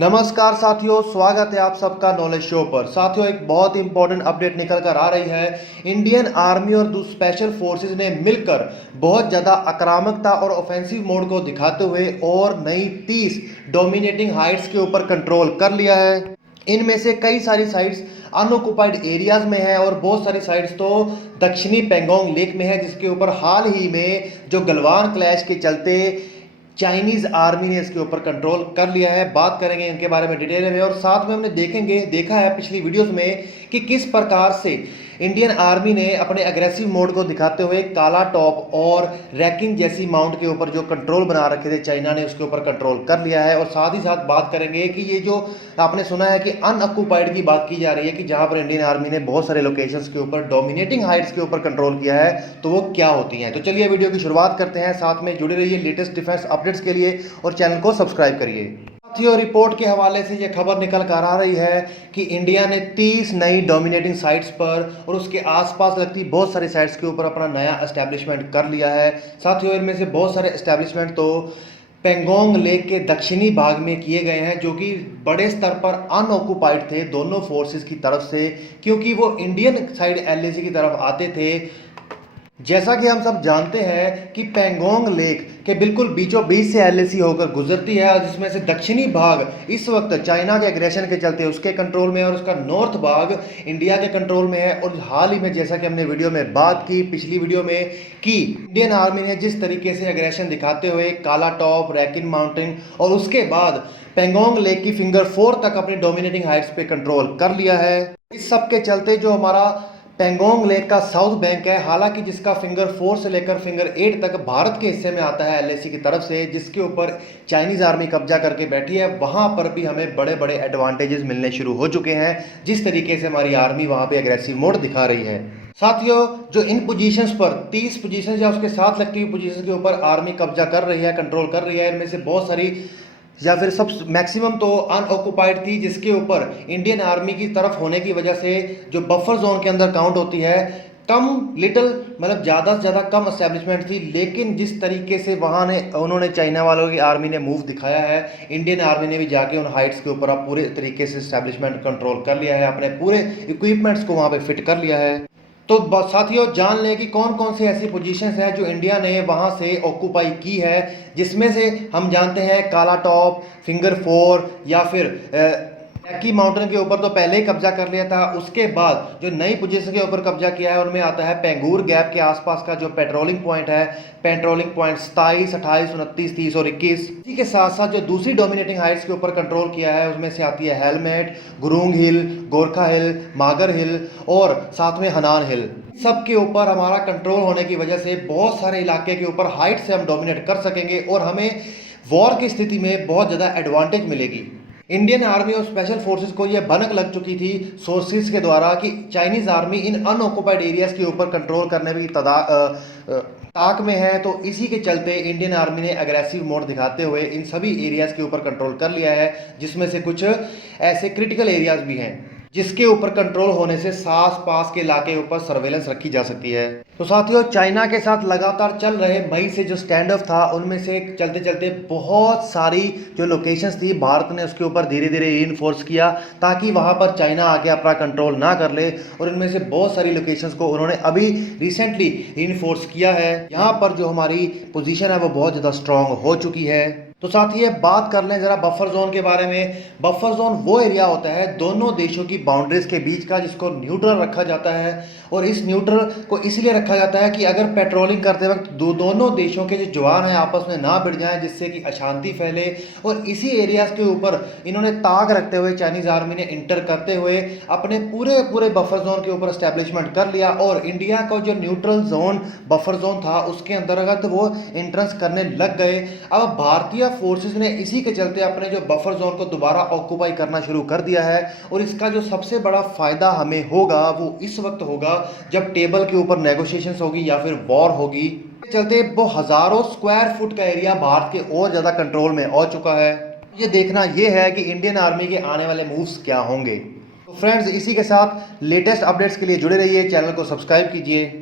नमस्कार साथियों, स्वागत है आप सबका नॉलेज शो पर। साथियों, एक बहुत इंपॉर्टेंट अपडेट निकल कर आ रही है। इंडियन आर्मी और स्पेशल फोर्सेस ने मिलकर बहुत ज़्यादा आक्रामकता और ऑफेंसिव मोड को दिखाते हुए और नई 30 डोमिनेटिंग हाइट्स के ऊपर कंट्रोल कर लिया है। इनमें से कई सारी साइट्स अनऑक्युपाइड एरियाज में है और बहुत सारी साइट्स तो दक्षिणी पेंगोंग लेक में है, जिसके ऊपर हाल ही में जो गलवान क्लैश के चलते चाइनीज आर्मी ने इसके ऊपर कंट्रोल कर लिया है। बात करेंगे इनके बारे में डिटेल में और साथ में हमने देखा है पिछली वीडियोस में कि किस प्रकार से इंडियन आर्मी ने अपने अग्रेसिव मोड को दिखाते हुए काला टॉप और रैकिंग जैसी माउंट के ऊपर जो कंट्रोल बना रखे थे चाइना ने, उसके ऊपर कंट्रोल कर लिया है। और साथ ही साथ बात करेंगे कि ये जो आपने सुना है कि अनऑक्युपाइड की बात की जा रही है कि जहां पर इंडियन आर्मी ने बहुत सारे लोकेशंस के ऊपर डोमिनेटिंग हाइट्स के ऊपर कंट्रोल किया है, तो वो क्या होती हैं। तो चलिए वीडियो की शुरुआत करते हैं। साथ में जुड़े रहिए लेटेस्ट डिफेंस अपडेट्स के लिए और चैनल को सब्सक्राइब करिए। साथियों, रिपोर्ट के हवाले से यह खबर निकल कर आ रही है कि इंडिया ने 30 नई डोमिनेटिंग साइट्स पर और उसके आसपास लगती बहुत सारी साइट्स के ऊपर अपना नया एस्टेब्लिशमेंट कर लिया है। साथियों, इनमें से बहुत सारे एस्टेब्लिशमेंट तो पेंगोंग लेक के दक्षिणी भाग में किए गए हैं, जो कि बड़े स्तर पर अनऑक्युपाइड थे दोनों फोर्सेस की तरफ से, क्योंकि वो इंडियन साइड एलएसी की तरफ आते थे। जैसा कि हम सब जानते हैं कि पेंगोंग लेक के बिल्कुल बीचों बीच से एलएसी होकर गुजरती है, और जिसमें से दक्षिणी भाग इस वक्त चाइना के एग्रेशन के चलते उसके कंट्रोल में है और उसका नॉर्थ भाग इंडिया के कंट्रोल में है। और हाल ही में जैसा कि हमने वीडियो में बात की पिछली वीडियो में कि इंडियन आर्मी ने जिस तरीके से एग्रेशन दिखाते हुए काला टॉप, रैकिन माउंटेन और उसके बाद पेंगोंग लेक की फिंगर 4 तक अपनी डोमिनेटिंग हाइट्स पे कंट्रोल कर लिया है, इस सब के चलते जो हमारा पेंगोंग लेक का साउथ बैंक है, हालांकि जिसका फिंगर 4 से लेकर फिंगर 8 तक भारत के हिस्से में आता है एलएसी की तरफ से, जिसके ऊपर चाइनीज आर्मी कब्जा करके बैठी है, वहां पर भी हमें बड़े बड़े एडवांटेजेस मिलने शुरू हो चुके हैं, जिस तरीके से हमारी आर्मी वहां पे एग्रेसिव मोड दिखा रही है। साथियों, जो इन पोजीशंस पर 30 पोजीशंस या उसके साथ लगती हुई पोजीशंस के ऊपर आर्मी कब्जा कर रही है, कंट्रोल कर रही है, इनमें से बहुत सारी या फिर सब मैक्सिमम तो अनऑक्युपाइड थी, जिसके ऊपर इंडियन आर्मी की तरफ होने की वजह से जो बफर जोन के अंदर काउंट होती है, कम लिटिल मतलब ज़्यादा से ज़्यादा कम एस्टेब्लिशमेंट थी। लेकिन जिस तरीके से वहाँ ने उन्होंने चाइना वालों की आर्मी ने मूव दिखाया है, इंडियन आर्मी ने भी जाके उन हाइट्स के ऊपर अब पूरे तरीके से एस्टेब्लिशमेंट कंट्रोल कर लिया है, अपने पूरे इक्विपमेंट्स को वहाँ पे फिट कर लिया है। तो साथियों, जान लें कि कौन कौन सी ऐसी पोजीशंस हैं जो इंडिया ने वहां से ऑक्युपाई की है, जिसमें से हम जानते हैं काला टॉप, फिंगर 4 या फिर की माउंटेन के ऊपर तो पहले ही कब्जा कर लिया था। उसके बाद जो नई पोजीशन के ऊपर कब्जा किया है उनमें आता है पेंगूर गैप के आसपास का जो पेट्रोलिंग पॉइंट है, पेट्रोलिंग पॉइंट 27, 28, 29, 30 और 21। इसी के साथ साथ जो दूसरी डोमिनेटिंग हाइट्स के ऊपर कंट्रोल किया है उसमें से आती है हेलमेट, गुरुंग हिल, गोरखा हिल, मागर हिल और साथ में हनान हिल। सब के ऊपर हमारा कंट्रोल होने की वजह से बहुत सारे इलाके के ऊपर हाइट से हम डोमिनेट कर सकेंगे और हमें वॉर की स्थिति में बहुत ज़्यादा एडवांटेज मिलेगी। इंडियन आर्मी और स्पेशल फोर्सेस को यह भनक लग चुकी थी सोर्सेज के द्वारा कि चाइनीज आर्मी इन अनऑक्युपाइड एरियाज के ऊपर कंट्रोल करने की ताक में है, तो इसी के चलते इंडियन आर्मी ने अग्रेसिव मोड दिखाते हुए इन सभी एरियाज के ऊपर कंट्रोल कर लिया है, जिसमें से कुछ ऐसे क्रिटिकल एरियाज भी हैं जिसके ऊपर कंट्रोल होने से आस पास के इलाके ऊपर सर्वेलेंस रखी जा सकती है। तो साथियों, चाइना के साथ लगातार चल रहे मई से जो स्टैंड ऑफ था, उनमें से चलते चलते बहुत सारी जो लोकेशंस थी भारत ने उसके ऊपर धीरे धीरे रीइंफोर्स किया ताकि वहां पर चाइना आके अपना कंट्रोल ना कर ले। और इनमें से बहुत सारी लोकेशंस को उन्होंने अभी रिसेंटली रीइंफोर्स किया है। यहाँ पर जो हमारी पोजीशन है वो बहुत ज़्यादा स्ट्रांग हो चुकी है। तो साथियों, बात कर लें जरा बफर जोन के बारे में। बफर जोन वो एरिया होता है दोनों देशों की बाउंड्रीज के बीच का, जिसको न्यूट्रल रखा जाता है। और इस न्यूट्रल को इसलिए रखा जाता है कि अगर पेट्रोलिंग करते वक्त दोनों देशों के जो जवान हैं आपस में ना भिड़ जाएं, जिससे कि अशांति फैले। और इसी एरियाज के ऊपर इन्होंने ताक रखते हुए चाइनीज आर्मी ने इंटर करते हुए अपने पूरे बफर जोन के ऊपर स्टैब्लिशमेंट कर लिया। और इंडिया का जो न्यूट्रल जोन बफर जोन था उसके अंतर्गत वो एंट्रेंस करने लग गए। अब भारतीय फोर्सेस ने इसी के चलते अपने जो बफर जोन को दोबारा ऑक्युपाई करना शुरू कर दिया है। और इसका जो सबसे बड़ा फायदा हमें होगा वो इस वक्त होगा जब टेबल के ऊपर नेगोशिएशंस होगी या फिर वॉर होगी। चलते वो हजारों स्क्वायर फुट का एरिया भारत के और ज्यादा कंट्रोल में आ चुका है। ये देखना ये है कि इंडियन आर्मी के आने वाले मूव्स क्या होंगे। तो फ्रेंड्स, इसी के साथ लेटेस्ट अपडेट्स के लिए जुड़े रहिए, चैनल को सब्सक्राइब कीजिए।